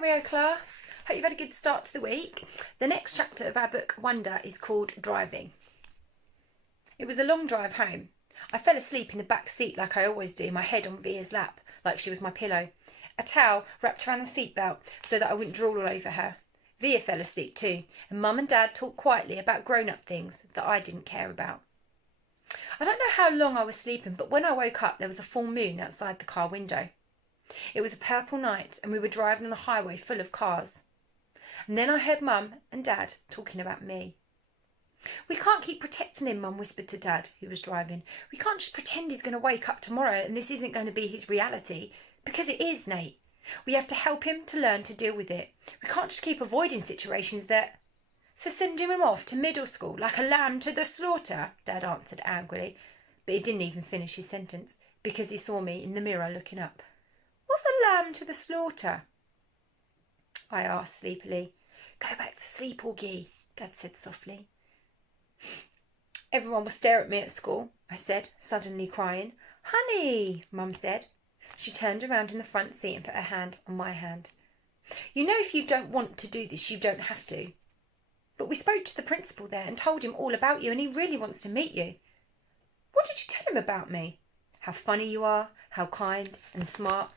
Rio class. Hope you've had a good start to the week. The next chapter of our book, Wonder, is called Driving. It was a long drive home. I fell asleep in the back seat like I always do, my head on Via's lap, like she was my pillow. A towel wrapped around the seatbelt so that I wouldn't drool all over her. Via fell asleep too, and Mum and Dad talked quietly about grown-up things that I didn't care about. I don't know how long I was sleeping, but when I woke up there was a full moon outside the car window. It was a purple night and we were driving on a highway full of cars. And then I heard Mum and Dad talking about me. "We can't keep protecting him," Mum whispered to Dad, who was driving. "We can't just pretend he's going to wake up tomorrow and this isn't going to be his reality. Because it is, Nate. We have to help him to learn to deal with it. We can't just keep avoiding situations that..." "So send him off to middle school like a lamb to the slaughter," Dad answered angrily. But he didn't even finish his sentence because he saw me in the mirror looking up. "What's a lamb to the slaughter?" I asked sleepily. "Go back to sleep, Augie," Dad said softly. "Everyone will stare at me at school," I said, suddenly crying. "Honey," Mum said. She turned around in the front seat and put her hand on my hand. "You know if you don't want to do this, you don't have to. But we spoke to the principal there and told him all about you and he really wants to meet you." "What did you tell him about me?" "How funny you are, how kind and smart.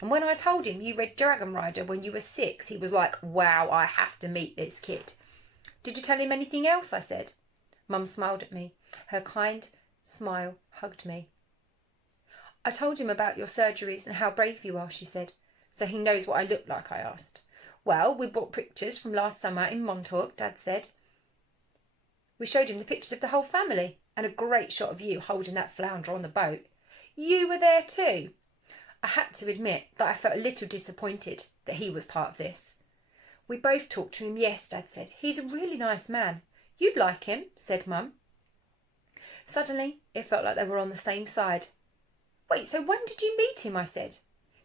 And when I told him you read Dragon Rider when you were 6, he was like, wow, I have to meet this kid." "Did you tell him anything else?" I said. Mum smiled at me. Her kind smile hugged me. "I told him about your surgeries and how brave you are," she said. "So he knows what I look like?" I asked. "Well, we brought pictures from last summer in Montauk," Dad said. "We showed him the pictures of the whole family and a great shot of you holding that flounder on the boat. You were there too." I had to admit that I felt a little disappointed that he was part of this. "We both talked to him, yes," Dad said. "He's a really nice man. You'd like him," said Mum. Suddenly, it felt like they were on the same side. "Wait, so when did you meet him?" I said.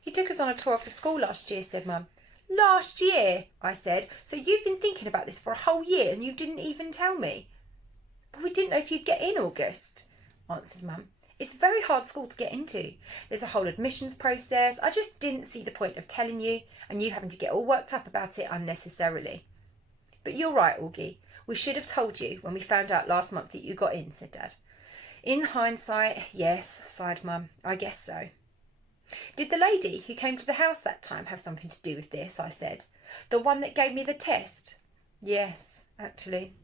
"He took us on a tour of the school last year," said Mum. "Last year?" I said. "So you've been thinking about this for a whole year and you didn't even tell me?" "But we didn't know if you'd get in August," answered Mum. "It's a very hard school to get into. There's a whole admissions process. I just didn't see the point of telling you and you having to get all worked up about it unnecessarily." "But you're right, Augie. We should have told you when we found out last month that you got in," said Dad. "In hindsight, yes," sighed Mum. "I guess so." "Did the lady who came to the house that time have something to do with this?" I said. "The one that gave me the test?" "Yes, actually,"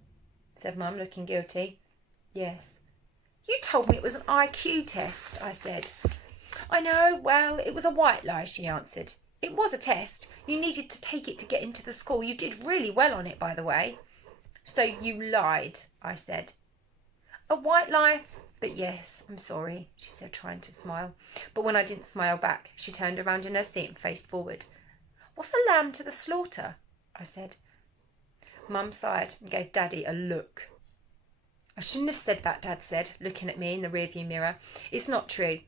said Mum, looking guilty. "Yes." "You told me it was an IQ test," I said. "I know, well, it was a white lie," she answered. "It was a test. You needed to take it to get into the school. You did really well on it, by the way." "So you lied," I said. "A white lie, but yes, I'm sorry," she said, trying to smile. But when I didn't smile back, she turned around in her seat and faced forward. "What's the lamb to the slaughter?" I said. Mum sighed and gave Daddy a look. "I shouldn't have said that," Dad said, looking at me in the rearview mirror. "It's not true.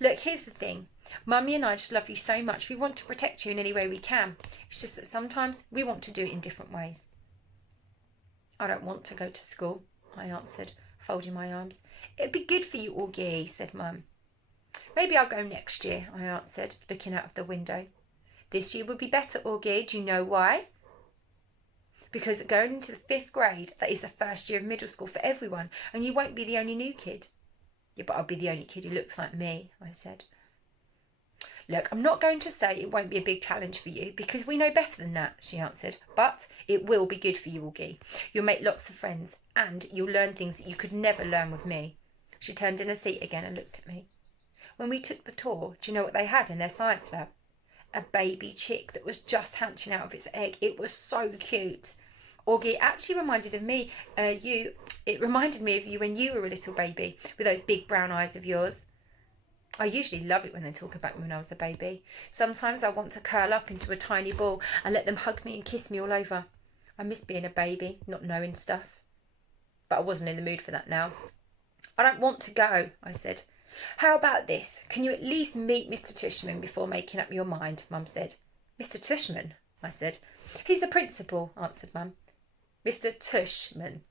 Look, here's the thing. Mummy and I just love you so much. We want to protect you in any way we can. It's just that sometimes we want to do it in different ways." "I don't want to go to school," I answered, folding my arms. "It'd be good for you, Augie," said Mum. "Maybe I'll go next year," I answered, looking out of the window. "This year would be better, Augie. Do you know why?" "Because going into the 5th grade, that is the first year of middle school for everyone, and you won't be the only new kid." "Yeah, but I'll be the only kid who looks like me," I said. "Look, I'm not going to say it won't be a big challenge for you, because we know better than that," she answered. "But it will be good for you, Augie. You'll make lots of friends, and you'll learn things that you could never learn with me." She turned in her seat again and looked at me. "When we took the tour, do you know what they had in their science lab? A baby chick that was just hatching out of its egg. It was so cute. Augie, it actually reminded me of you when you were a little baby, with those big brown eyes of yours." I usually love it when they talk about me when I was a baby. Sometimes I want to curl up into a tiny ball and let them hug me and kiss me all over. I miss being a baby, not knowing stuff. But I wasn't in the mood for that now. "I don't want to go," I said. "How about this? Can you at least meet Mr. Tushman before making up your mind?" Mum said. "Mr. Tushman?" I said. "He's the principal," answered Mum. "Mr. Tushman,"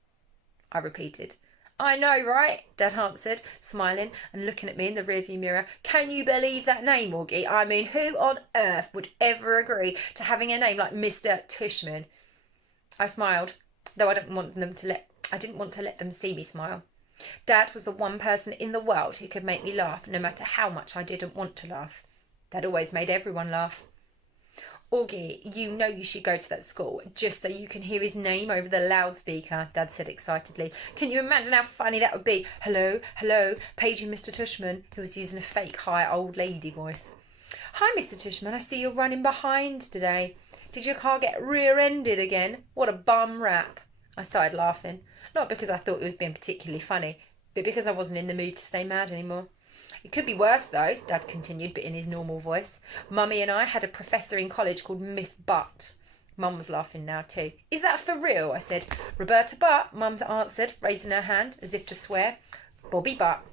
I repeated. I know, right? Dad answered, smiling and looking at me in the rearview mirror. Can you believe that name, Augie? I mean, who on earth would ever agree to having a name like Mr. Tushman? I smiled, though I didn't want to let them see me smile. Dad was the one person in the world who could make me laugh, no matter how much I didn't want to laugh. That always made everyone laugh. Augie, you know you should go to that school just so you can hear his name over the loudspeaker, Dad said excitedly. Can you imagine how funny that would be? Hello, hello, paging Mr. Tushman, who was using a fake high old lady voice. Hi, Mr. Tushman, I see you're running behind today. Did your car get rear-ended again? What a bum rap. I started laughing, not because I thought it was being particularly funny, but because I wasn't in the mood to stay mad anymore. It could be worse, though, Dad continued, but in his normal voice. Mummy and I had a professor in college called Miss Butt. Mum was laughing now, too. Is that for real? I said. Roberta Butt, Mum answered, raising her hand as if to swear. Bobby Butt.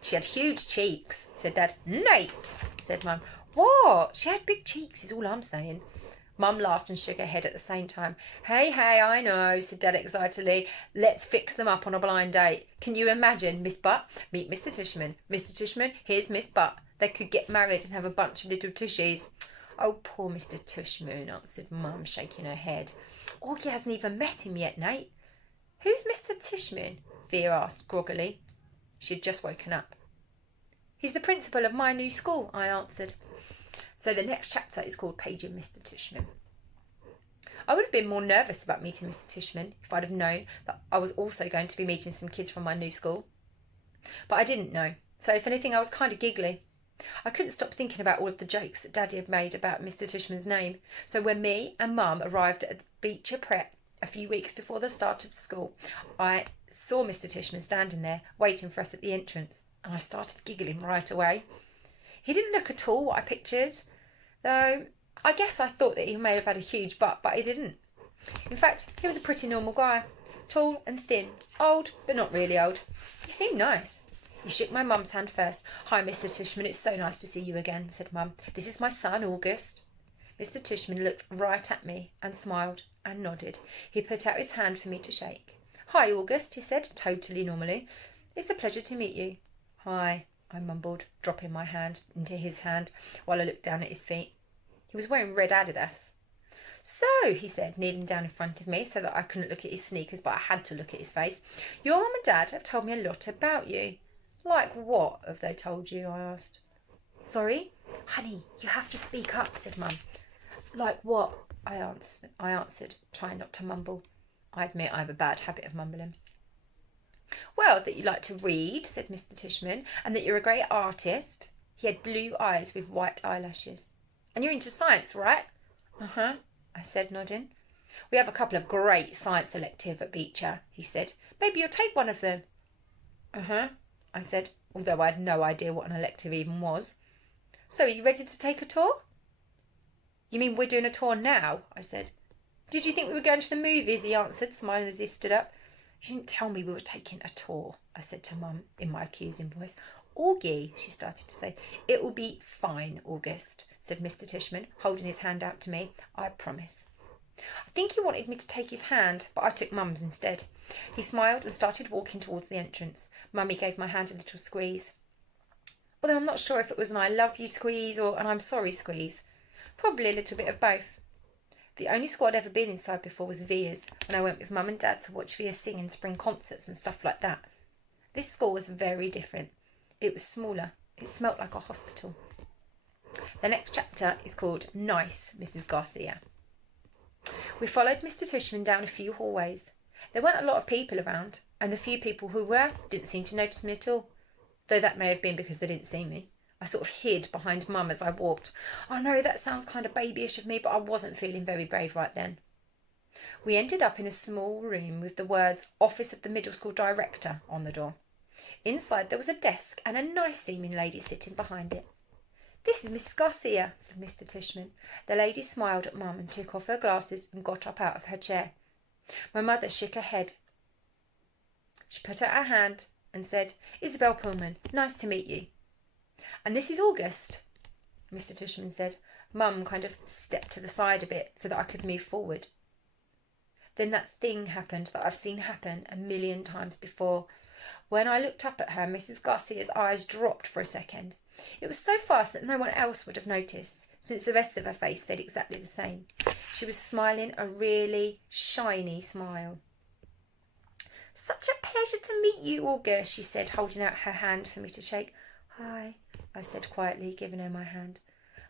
She had huge cheeks, said Dad. Nate, said Mum. What? She had big cheeks is all I'm saying. Mum laughed and shook her head at the same time. Hey, I know, said Dad excitedly. Let's fix them up on a blind date. Can you imagine Miss Butt meet Mr. Tushman? Mr. Tushman, here's Miss Butt. They could get married and have a bunch of little tushies. Oh, poor Mr. Tushman, answered Mum, shaking her head. Augie hasn't even met him yet, Nate. Who's Mr. Tushman? Via asked groggily. She had just woken up. He's the principal of my new school, I answered. So the next chapter is called Paging Mr. Tushman. I would have been more nervous about meeting Mr. Tushman if I'd have known that I was also going to be meeting some kids from my new school. But I didn't know, so if anything I was kind of giggly. I couldn't stop thinking about all of the jokes that Daddy had made about Mr. Tushman's name, so when me and Mum arrived at Beecher Prep a few weeks before the start of school, I saw Mr. Tushman standing there waiting for us at the entrance, and I started giggling right away. He didn't look at all what I pictured, though I guess I thought that he may have had a huge butt, but he didn't. In fact, he was a pretty normal guy, tall and thin, old but not really old. He seemed nice. He shook my mum's hand first. Hi, Mr. Tushman, it's so nice to see you again, said Mum. This is my son, August. Mr. Tushman looked right at me and smiled and nodded. He put out his hand for me to shake. Hi, August, he said, totally normally. It's a pleasure to meet you. Hi, I mumbled, dropping my hand into his hand while I looked down at his feet. He was wearing red Adidas. So, he said, kneeling down in front of me so that I couldn't look at his sneakers, but I had to look at his face. Your mum and Dad have told me a lot about you. Like what have they told you? I asked. Sorry? Honey, you have to speak up, said Mum. Like what? I answered, trying not to mumble. I admit I have a bad habit of mumbling. Well, that you like to read, said Mr. Tushman, and that you're a great artist. He had blue eyes with white eyelashes. And you're into science, right? Uh-huh, I said, nodding. We have a couple of great science electives at Beecher, he said. Maybe you'll take one of them. Uh-huh, I said, although I had no idea what an elective even was. So, are you ready to take a tour? You mean we're doing a tour now? I said. Did you think we were going to the movies? He answered, smiling as he stood up. You didn't tell me we were taking a tour, I said to Mum in my accusing voice. Augie, she started to say. It will be fine, August, said Mr. Tushman, holding his hand out to me. I promise. I think he wanted me to take his hand, but I took Mum's instead. He smiled and started walking towards the entrance. Mummy gave my hand a little squeeze. Although I'm not sure if it was an I love you squeeze or an I'm sorry squeeze. Probably a little bit of both. The only school I'd ever been inside before was Via's, when I went with Mum and Dad to watch Via sing in spring concerts and stuff like that. This school was very different. It was smaller. It smelt like a hospital. The next chapter is called Nice, Mrs. Garcia. We followed Mr. Tushman down a few hallways. There weren't a lot of people around, and the few people who were didn't seem to notice me at all, though that may have been because they didn't see me. I sort of hid behind Mum as I walked. I know that sounds kind of babyish of me, but I wasn't feeling very brave right then. We ended up in a small room with the words Office of the Middle School Director on the door. Inside there was a desk and a nice-seeming lady sitting behind it. This is Miss Garcia, said Mr. Tushman. The lady smiled at Mum and took off her glasses and got up out of her chair. My mother shook her head. She put out her hand and said, Isabel Pullman, nice to meet you. And this is August, Mr. Tushman said. Mum kind of stepped to the side a bit so that I could move forward. Then that thing happened that I've seen happen a million times before. When I looked up at her, Mrs. Garcia's eyes dropped for a second. It was so fast that no one else would have noticed, since the rest of her face stayed exactly the same. She was smiling a really shiny smile. "Such a pleasure to meet you, August," she said, holding out her hand for me to shake. "Hi," I said quietly, giving her my hand.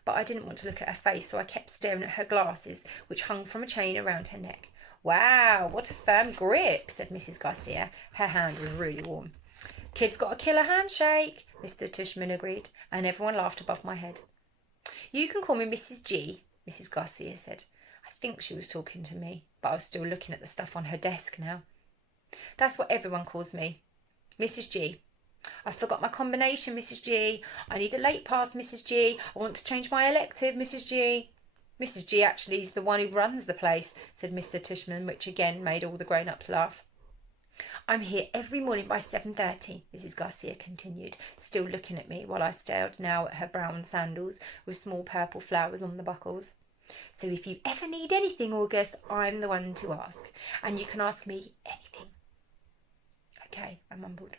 But I didn't want to look at her face, so I kept staring at her glasses, which hung from a chain around her neck. "Wow, what a firm grip," said Mrs. Garcia. Her hand was really warm. "Kid's got a killer handshake," Mr. Tushman agreed, and everyone laughed above my head. "You can call me Mrs. G," Mrs. Garcia said. I think she was talking to me, but I was still looking at the stuff on her desk now. "That's what everyone calls me. Mrs. G. I forgot my combination, Mrs. G. I need a late pass, Mrs. G. I want to change my elective, Mrs. G." "Mrs. G actually is the one who runs the place," said Mr. Tushman, which again made all the grown-ups laugh. "I'm here every morning by 7:30, Mrs. Garcia continued, still looking at me while I stared now at her brown sandals with small purple flowers on the buckles. "So if you ever need anything, August, I'm the one to ask. And you can ask me anything." "Okay," I mumbled.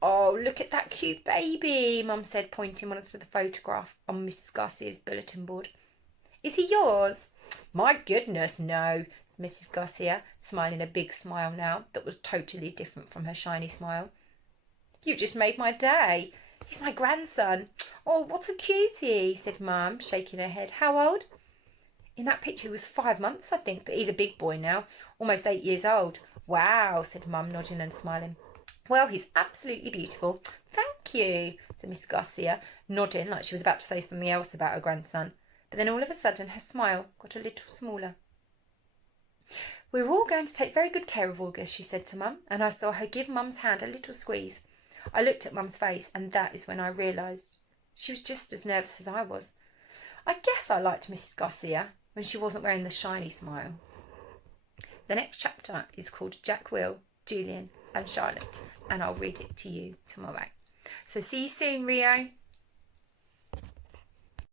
"Oh, look at that cute baby," Mum said, pointing one to the photograph on Mrs. Garcia's bulletin board. "Is he yours?" "My goodness, no," Mrs. Garcia, smiling a big smile now that was totally different from her shiny smile. "You just made my day. He's my grandson." "Oh, what a cutie," said Mum, shaking her head. "How old?" "In that picture he was 5 months, I think, but he's a big boy now, almost 8 years old." "Wow," said Mum, nodding and smiling. "Well, he's absolutely beautiful." "Thank you," said Miss Garcia, nodding like she was about to say something else about her grandson. But then all of a sudden her smile got a little smaller. "We're all going to take very good care of August," she said to Mum, and I saw her give Mum's hand a little squeeze. I looked at Mum's face, and that is when I realised she was just as nervous as I was. I guess I liked Mrs. Garcia when she wasn't wearing the shiny smile. The next chapter is called Jack, Will, Julian and Charlotte, and I'll read it to you tomorrow. So see you soon, Rio.